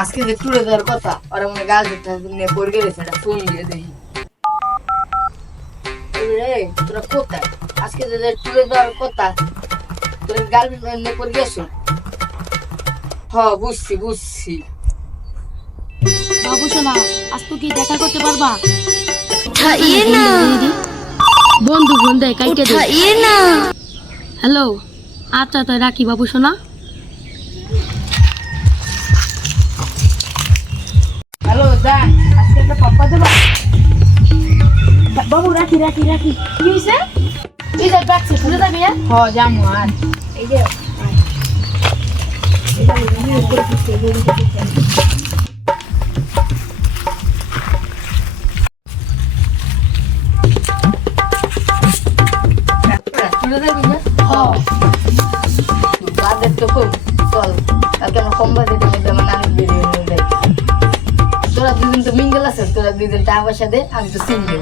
আজকে যে টুরে দেওয়ার কথা ওরা মনে গাছ নিয়ে পড়ে গেছে একটা ফোন দিয়ে দেখি রে তোরা কোথায় আজকে যে টুরে দেওয়ার কথা তোর গার্লফ্রেন্ড নিয়ে পড়ে গেছো হ বুঝছি বাবু শোনা আজ তো কি দেখা করতে পারবা उठाइए ना বন্ধু ফোন দেয় কাইটে দে उठाइए ना হ্যালো আচ্ছা তাই রাখি বাবু শোনা হ্যালো জান আজকে একটা পাপ্পা দেবা বাবু রাখি কি হইছে তুই যা ব্যাগ ভুলে যাবি হ জামু আর এই যে টুরে যাবি না বাজেট তো খুব চল কালকে আমার কম বাজেটের মধ্যে আমার নানি বিরিয়ানি দেয় তোরা দুদিন তো মিঙ্গেল আছে তোরা দুদিন টাকা পয়সা দে আমি তো সিঙ্গেল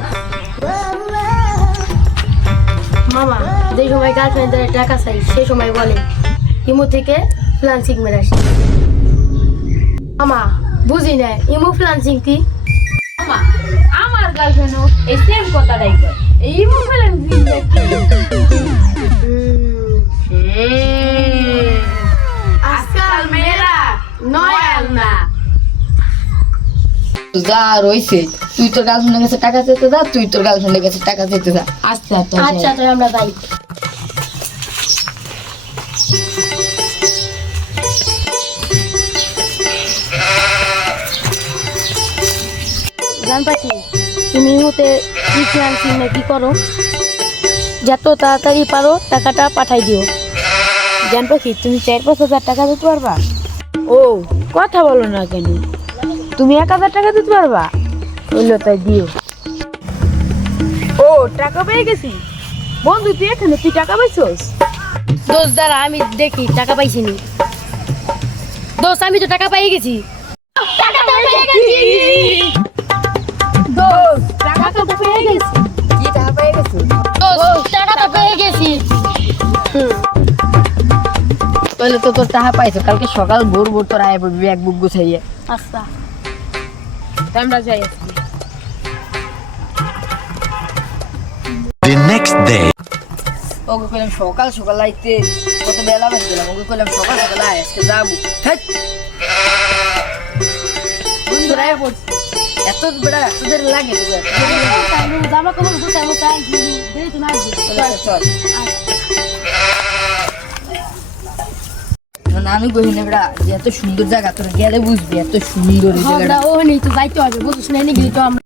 মামা যে সময় গার্লফ্রেন্ডের টাকা চাই সে সময় বলে ইমো থেকে ফ্লান্সিং মেরে আসি মামা বুঝি না ইমো ফ্লান্সিং কি মামা আমার গার্লফ্রেন্ডও এই সেম কথাটাই কয় এই ইমোশনাল জিনিসটা আজকাল মেয়েরা নয়াল না যা রইছে তুই তোর গার্লফ্রেন্ডের কাছে টাকা চাইতে যা তুই তোর গার্লফ্রেন্ডের কাছে টাকা চাইতে যা আচ্ছা আচ্ছা তাই আমরা যাই জান পাখি তুমি ইমোতে কি ফ্লান্সিং না কি করো যত তাড়াতাড়ি পারো টাকাটা পাঠাই দিও জান পাখি তুমি 4-5 হাজার টাকা দিতে পারবা ও কথা বলো না কেন তুমি 1,000 টাকা দিতে পারবা বললো তাই দিও ও টাকা পেয়ে গেছি বন্ধু তুই এখানে তুই টাকা পাইছস দোস্ত দ্বারা আমি দেখি টাকা পাইছি নি দোস্ত আমি তো টাকা পেয়ে গেছি দোস্ত টাকা তো পেয়ে গেছি কি টাকা পেয়ে গেছিস দোস্ত টাকা তো পেয়ে গেছি তাহলে তো তোর টাকা পাইছো কালকে সকাল ভোর তোর আয় পড়বি ব্যাগ বুক গুছাইয়ে আচ্ছা আমরা যাই The next day. ওকে কইলাম সকাল সকাল আইতে কত বেলা বাজে গেলাম ওকে কইলাম সকাল সকাল আয় আজকে যাবো বন্ধুরা আয় পড়ছি এত বেড়া এত দেরি লাগে তোকে জামা কাপড় গুছাই মোছাই দেরি তো না চল নানু গহিনে বেড়া যে এত সুন্দর জায়গা তোর গেলে বুঝবি এত সুন্দর এই জায়গাটা ও নেই তো যাইতে হবে বুঝছিস শুনে নি গেলি তো আমরা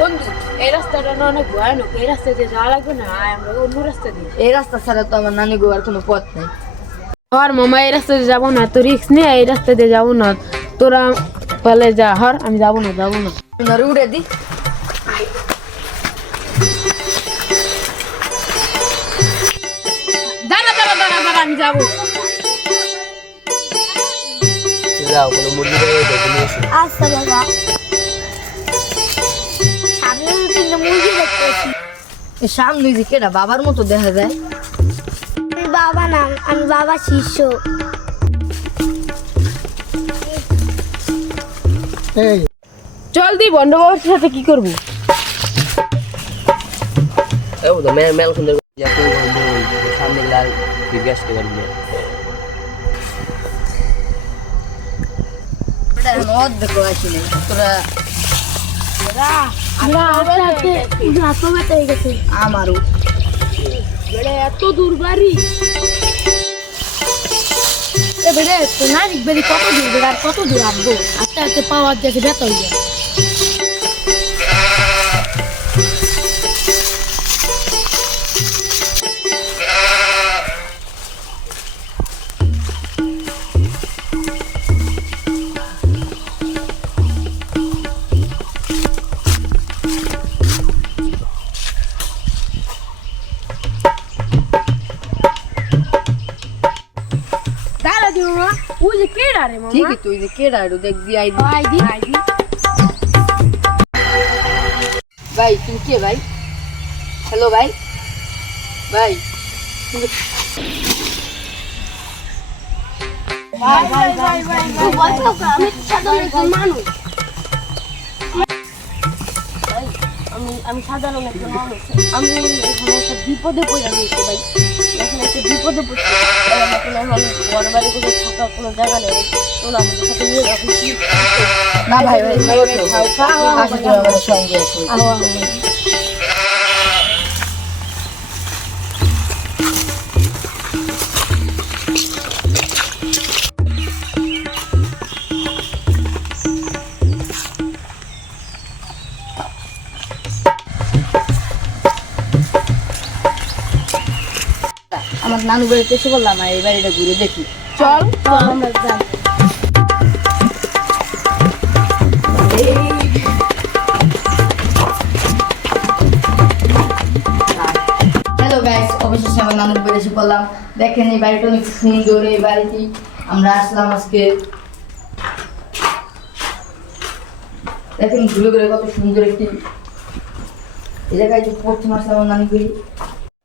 বন্ধু এই রাস্তাটা না অনেক ভয়ানক এই রাস্তা দিয়ে যাওয়া লাগবে না আমরা অন্য রাস্তা দিয়ে এই রাস্তা ছাড়া তো আমার নানি গোয়ার কোনো পথ নেই আর মামা এই রাস্তা দিয়ে যাবো না তো রিক্স নিয়ে এই রাস্তা দিয়ে যাবো না তোরা বলে যা হর আমি যাবো না নারু উড়ে দি দাঁড়া আমি যাবো যাও কোনো মুরগি দেখে এসে আচ্ছা বাবা সামনে তিনটা মুরগি দেখতেছি সামনে যে কেটা বাবার মতো দেখা যায় আমি বাবা না আমি বাবা শিষ্য চল দি বন্ধ বাবার সাথে কি করবো ও তো মেল সুন্দর যা কই বন্ধু সামনে লাল জিজ্ঞাসা করবে মদ দেখো আসলে তোরা আমারও এত দূর বাড়ি এবারে তো না বেরি কত দূর বেড়ার কত দূর আসবো আস্তে আস্তে পাওয়ার দেখে ব্যথা হয়ে যায় দাঁড়া দিও মা ওই যে কেডা রে মামা ঠিকই তুই যে কেডা এডু দেখ দি আইডি আইডি ভাই তুমি কে ভাই হ্যালো ভাই ভাই তুই ভয় পাও কা? আমি তো সাধারণ একজন মানুষ। আমি সাধারণ একজন মানুষ। আমি এখানে একটা বিপদে পড়ে গেছি ভাই। এখানে একটা বিপদে পড়ছি। এখন ঘর বাড়ি করে থাকার কোনো জায়গা নেই। তোরা আমাদের সাথে নিয়ে যাও। না ভাই ভাই আসো তুমি আমাদের সঙ্গে আসো। আমার নানু বাড়িতে এসে বললাম এই বাড়িটা ঘুরে দেখি। চল আমরা যাই। হ্যালো গাইস, অবশেষে আমার নানুর বাড়ি এসে বললাম। দেখেন এই বাড়িটা অনেক সুন্দর। এই বাড়িটি আমরা আসলাম আজকে। দেখেন ঘুরে ঘুরে কত সুন্দর একটি এই জায়গায় যে প্রথম আসলাম আমার নানি বাড়ি।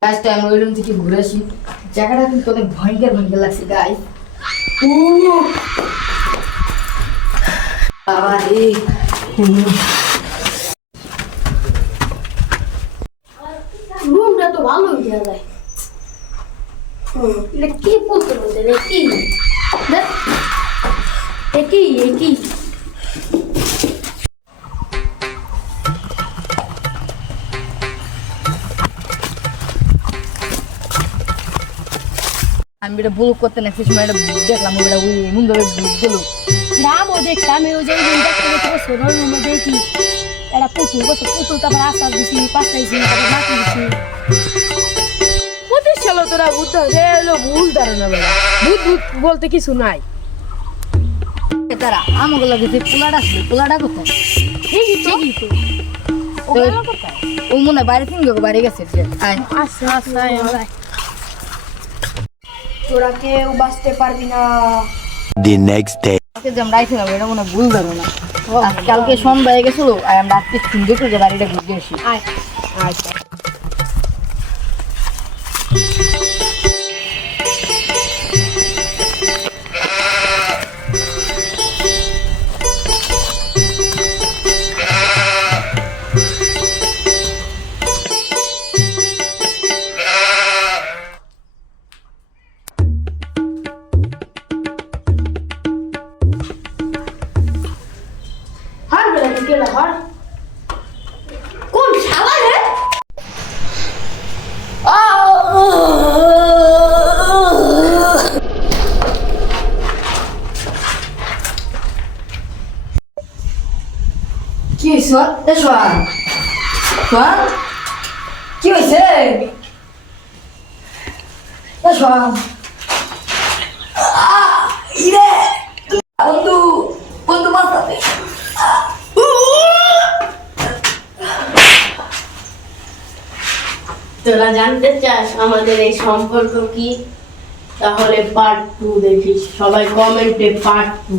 গাছটা আমরা ওই রুম থেকে ঘুরে আসি। জায়গাটা কিন্তু অনেক ভয়ঙ্কর ভয়ঙ্কর লাগছে গাইস। রুমটা তো ভালোই দেওয়া যায়। এটা কি বলতে বলতে কি একই একই আমি এটা বুক করতে না সেই সময় এটা দেখলাম ওটা ওই মুন্ডে গেল। নামও দেখতাম ওই যে সোনার রুমে দেখি একটা পুতুল বসে পুতুল তারপর আচার দিছি পাশাইছি তারপর মাটি দিছি। বুঝিস চলো তোরা বুদ্ধ হলো ভুল ধারণা বলা। ভূত ভূত বলতে কিছু নাই। তারা আমাকে লাগে যে পোলাটা ছিল, পোলাটা কোথায়? ঠিকই তো ও মনে হয় বাইরে ফিরে বাইরে গেছে। আয় আচ্ছা আচ্ছা তোরা কেউ বাঁচতে পারবি না। The next day. আজকে যে আমরা আইছিলাম এটা মনে হয় ভুল ধরো না। কালকে সন্ধ্যা হয়ে গেছিল আর আমরা আজকে সুন্দর করে বাড়িটা ঘুরতে আসি। আচ্ছা হার বেলা থেকে হার কোন শালা রে? কি হয়েছে? সোহান সোহান কি হয়েছে? সোহান ইরে বন্ধু বন্ধু বাঁচাতে। তোরা জানতে চাস আমাদের এই সম্পর্ক কি? তাহলে পার্ট 2 দেখিস। সবাই কমেন্টে পার্ট 2।